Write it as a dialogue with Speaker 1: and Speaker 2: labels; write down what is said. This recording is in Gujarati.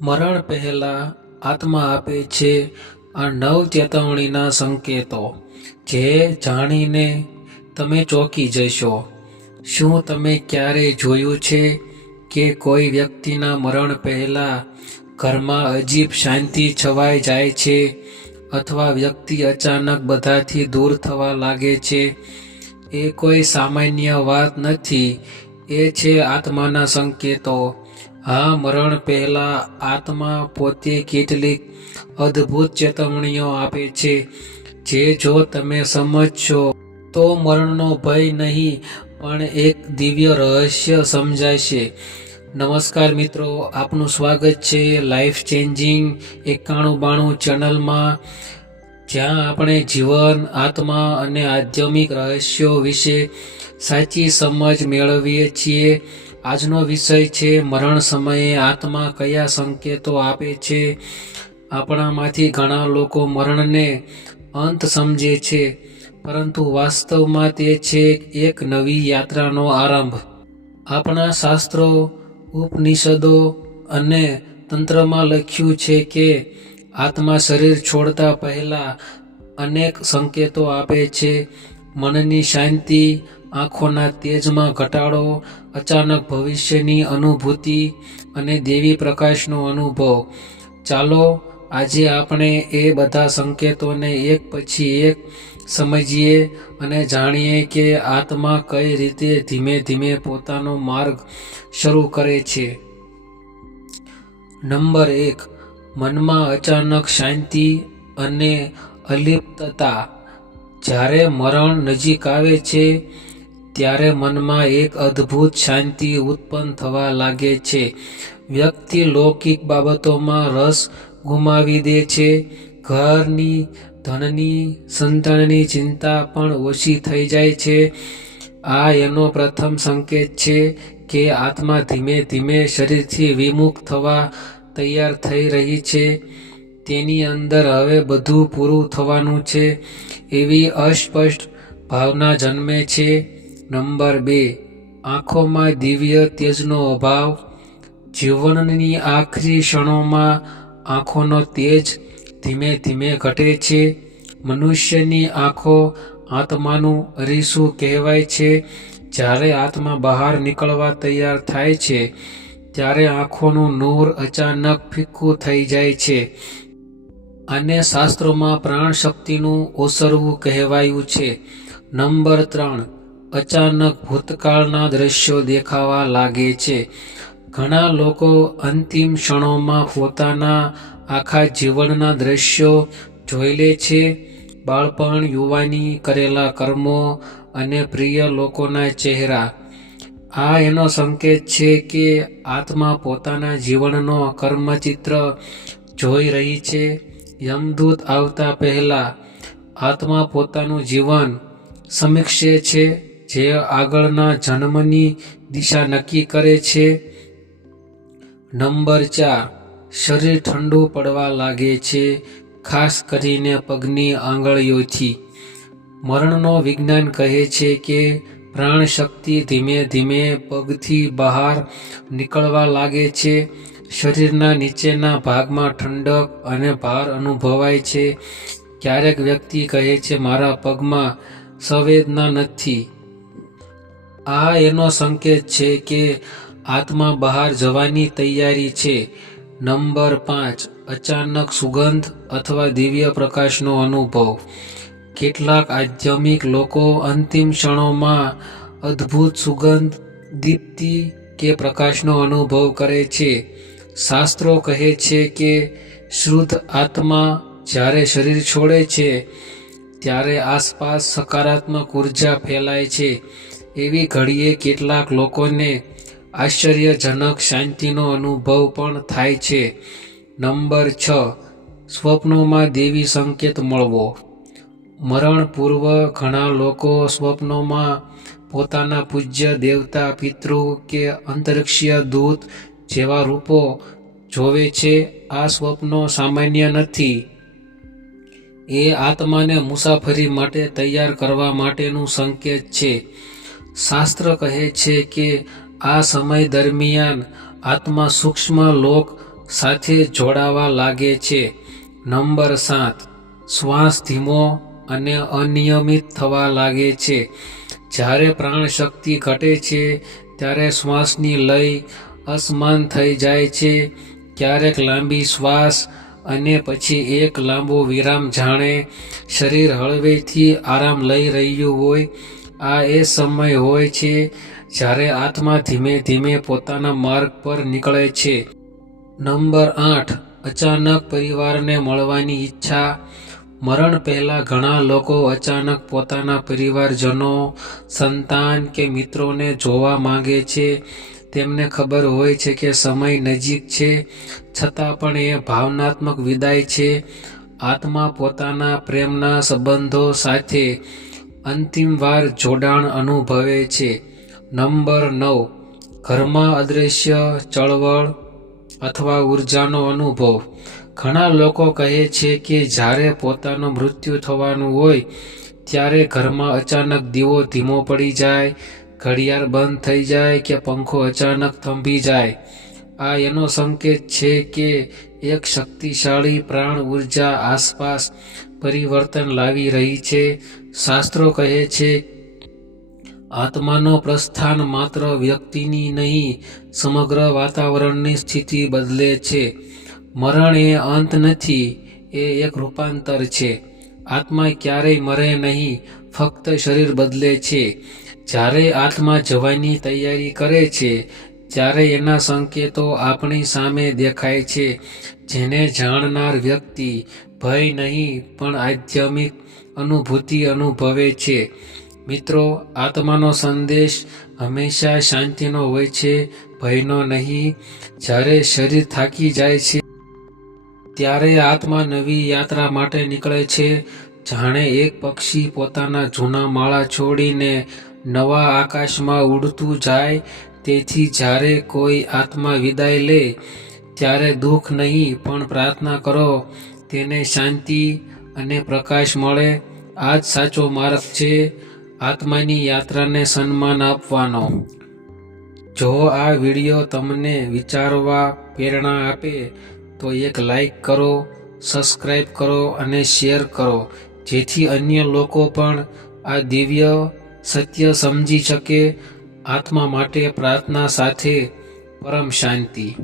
Speaker 1: મરણ પહેલાં આત્મા આપે છે આ નવ ચેતવણીના સંકેતો. જે જાણીને તમે ચોંકી જશો. શું તમે ક્યારે જોયું છે કે કોઈ વ્યક્તિના મરણ પહેલાં ઘરમાં અજીબ શાંતિ છવાઈ જાય છે અથવા વ્યક્તિ અચાનક બધાથી દૂર થવા લાગે છે? એ કોઈ સામાન્ય વાત નથી. એ છે આત્માના સંકેતો. હા, મરણ પહેલાં આત્મા પોતે કેટલીક અદ્ભુત ચેતવણીઓ આપે છે. જે જો તમે સમજશો, તો મરણનો ભય નહીં, પણ એક દિવ્ય રહસ્ય સમજાશે. નમસ્કાર મિત્રો, આપનું સ્વાગત છે લાઈફ ચેન્જિંગ એકાણું બાણું ચેનલમાં. જ્યાં આપણે જીવન, આત્મા અને આધ્યાત્મિક રહસ્યો વિશે સાચી સમજ મેળવીએ છીએ. આજનો વિષય છે, મરણ સમયે આત્મા કયા સંકેતો આપે છે? આપણામાંથી ઘણા લોકો મરણને અંત સમજે છે, પરંતુ વાસ્તવમાં તે છે એક નવી યાત્રાનો આરંભ. આપણા શાસ્ત્રો, ઉપનિષદો અને તંત્રમાં લખ્યું છે કે આત્મા શરીર છોડતા પહેલાં અનેક સંકેતો આપે છે. મનની શાંતિ આંખોના તેજમાં ઘટાડો, અચાનક ભવિષ્યની અનુભૂતિ અને દેવી પ્રકાશનો અનુભવ. ચાલો, આજે આપણે એ બધા સંકેતોને એક પછી એક સમજીએ અને જાણીએ કે આત્મા કઈ રીતે ધીમે ધીમે પોતાનો માર્ગ શરૂ કરે છે. નંબર એક, મનમાં અચાનક શાંતિ અને અલિપ્તતા. જ્યારે મરણ નજીક આવે છે ત્યારે મનમાં એક અદ્ભુત શાંતિ ઉત્પન્ન થવા લાગે છે. વ્યક્તિ લૌકિક બાબતોમાં રસ ગુમાવી દે છે. ઘરની ધનની સંતાનની ચિંતા પણ ઓછી થઈ જાય છે. આ એનો પ્રથમ સંકેત છે કે આત્મા ધીમે ધીમે શરીરથી વિમુખ થવા તૈયાર થઈ રહી છે. તેની અંદર હવે બધું પૂરું થવાનું છે. એવી અસ્પષ્ટ ભાવના જન્મે છે. નંબર બે, આંખોમાં દિવ્ય તેજનો અભાવ. જીવનની આખરી ક્ષણોમાં આંખોનો તેજ ધીમે ધીમે ઘટે છે. મનુષ્યની આંખો આત્માનું અરીસું કહેવાય છે. જ્યારે આત્મા બહાર નીકળવા તૈયાર થાય છે, ત્યારે આંખોનું નૂર અચાનક ફિક્કું થઈ જાય છે. આને શાસ્ત્રોમાં પ્રાણ શક્તિનું ઓસરવું કહેવાયું છે. નંબર ત્રણ અચાનક ભૂતકાળના દ્રશ્યો દેખાવા લાગે છે. ઘણા લોકો અંતિમ ક્ષણોમાં પોતાના આખા જીવનના દ્રશ્યો જોઈ લે છે. બાળપણ, યુવાની કરેલા કર્મો અને પ્રિય લોકોના ચહેરા. આ એનો સંકેત છે કે આત્મા પોતાના જીવનનો કર્મચિત્ર જોઈ રહી છે. યમદૂત આવતા પહેલાં આત્મા પોતાનું જીવન સમીક્ષે છે. જે આગળના જન્મની દિશા નક્કી કરે છે. નંબર ચાર, શરીર ઠંડુ પડવા લાગે છે, ખાસ કરીને પગની આંગળીઓથી. મરણનો વિજ્ઞાન કહે છે કે પ્રાણ શક્તિ ધીમે ધીમે પગથી બહાર નીકળવા લાગે છે. શરીરના નીચેના ભાગમાં ઠંડક અને ભાર અનુભવાય છે. ક્યારેક વ્યક્તિ કહે છે, મારા પગમાં સંવેદના નથી. આ એનો સંકેત છે કે આત્મા બહાર જવાની તૈયારી છે. નંબર પાંચ, અચાનક સુગંધ અથવા દિવ્ય પ્રકાશનો અનુભવ. કેટલાક આધ્યાત્મિક લોકો અંતિમ ક્ષણોમાં અદ્ભુત સુગંધ, દીપ્તિ કે પ્રકાશનો અનુભવ કરે છે. શાસ્ત્રો કહે છે કે શુદ્ધ આત્મા જ્યારે શરીર છોડે છે, ત્યારે આસપાસ સકારાત્મક ઊર્જા ફેલાય છે. એવી ઘડીએ કેટલાક લોકોને આશ્ચર્યજનક શાંતિનો અનુભવ પણ થાય છે. નંબર છ, સ્વપ્નોમાં દેવી સંકેત મળવો. મરણ પૂર્વ ઘણા લોકો સ્વપ્નોમાં પોતાના પૂજ્ય દેવતા, પિતૃ કે અંતરિક્ષીય દૂત જેવા રૂપો જોવે છે. આ સ્વપ્નો સામાન્ય નથી. એ આત્માને મુસાફરી માટે તૈયાર કરવા માટેનું સંકેત છે. શાસ્ત્ર કહે છે કે આ સમય દરમિયાન આત્મા સૂક્ષ્મ લોક સાથે જોડાવા લાગે છે. નંબર સાત. શ્વાસ ધીમો અને અનિયમિત થવા લાગે છે. જ્યારે પ્રાણશક્તિ ઘટે છે, ત્યારે શ્વાસની લય અસમાન થઈ જાય છે. ક્યારેક લાંબી શ્વાસ અને પછી એક લાંબો વિરામ જાણે શરીર હળવેથી આરામ લઈ રહ્યું હોય આ એ સમય હોય છે જ્યારે આત્મા ધીમે ધીમે પોતાના માર્ગ પર નીકળે છે. નંબર આઠ. અચાનક પરિવારને મળવાની ઈચ્છા. મરણ પહેલાં ઘણા લોકો અચાનક પોતાના પરિવારજનો, સંતાન કે મિત્રોને જોવા માંગે છે. તેમને ખબર હોય છે કે સમય નજીક છે, છતાં પણ એ ભાવનાત્મક વિદાય છે. આત્મા પોતાના પ્રેમના સંબંધો સાથે અંતિમ વાર જોડાણ અનુભવે છે. નંબર નવ, ઘરમાં અદૃશ્ય ચળવળ અથવા ઉર્જાનો અનુભવ. ઘણા લોકો કહે છે કે જ્યારે પોતાનું મૃત્યુ થવાનું હોય, ત્યારે ઘરમાં અચાનક દીવો ધીમો પડી જાય, ઘડિયાળ બંધ થઈ જાય કે પંખો અચાનક થંભી જાય. આ એનો સંકેત છે કે એક શક્તિશાળી પ્રાણ ઊર્જા આસપાસ પરિવર્તન લાવી રહી છે. શાસ્ત્રો કહે છે, આત્માનો પ્રસ્થાન માત્ર વ્યક્તિની નહીં, સમગ્ર વાતાવરણની સ્થિતિ બદલે છે. મરણ એ અંત નથી, એ એક રૂપાંતર છે. આત્મા ક્યારેય મરે નહીં, ફક્ત શરીર બદલે છે. જ્યારે આત્મા જવાની તૈયારી કરે છે ત્યારે એના સંકેતો આપણી સામે દેખાય છે, જેને જાણનાર વ્યક્તિ ભય નહીં, પણ આધ્યાત્મિક અનુભૂતિ અનુભવે છે. મિત્રો, આત્માનો સંદેશ હંમેશા શાંતિનો હોય છે, ભયનો નહીં. જ્યારે શરીર થાકી જાય છે, ત્યારે આત્મા નવી યાત્રા માટે નીકળે છે. જાણે એક પક્ષી પોતાના જૂના માળા છોડીને નવા આકાશમાં ઉડતું જાય તેથી જ્યારે કોઈ આત્મા વિદાય લે, ત્યારે દુઃખ નહીં, પણ પ્રાર્થના કરો, તેને શાંતિ અને પ્રકાશ મળે. આ જ સાચો માર્ગ છે આત્માની યાત્રાને સન્માન આપવાનો. જો આ વીડિયો તમને વિચારવા પ્રેરણા આપે, તો એક લાઈક કરો સબસ્ક્રાઈબ કરો અને શેર કરો, જેથી અન્ય લોકો પણ આ દિવ્ય સત્ય સમજી શકે. આત્મા માટે પ્રાર્થના સાથે પરમ શાંતિ.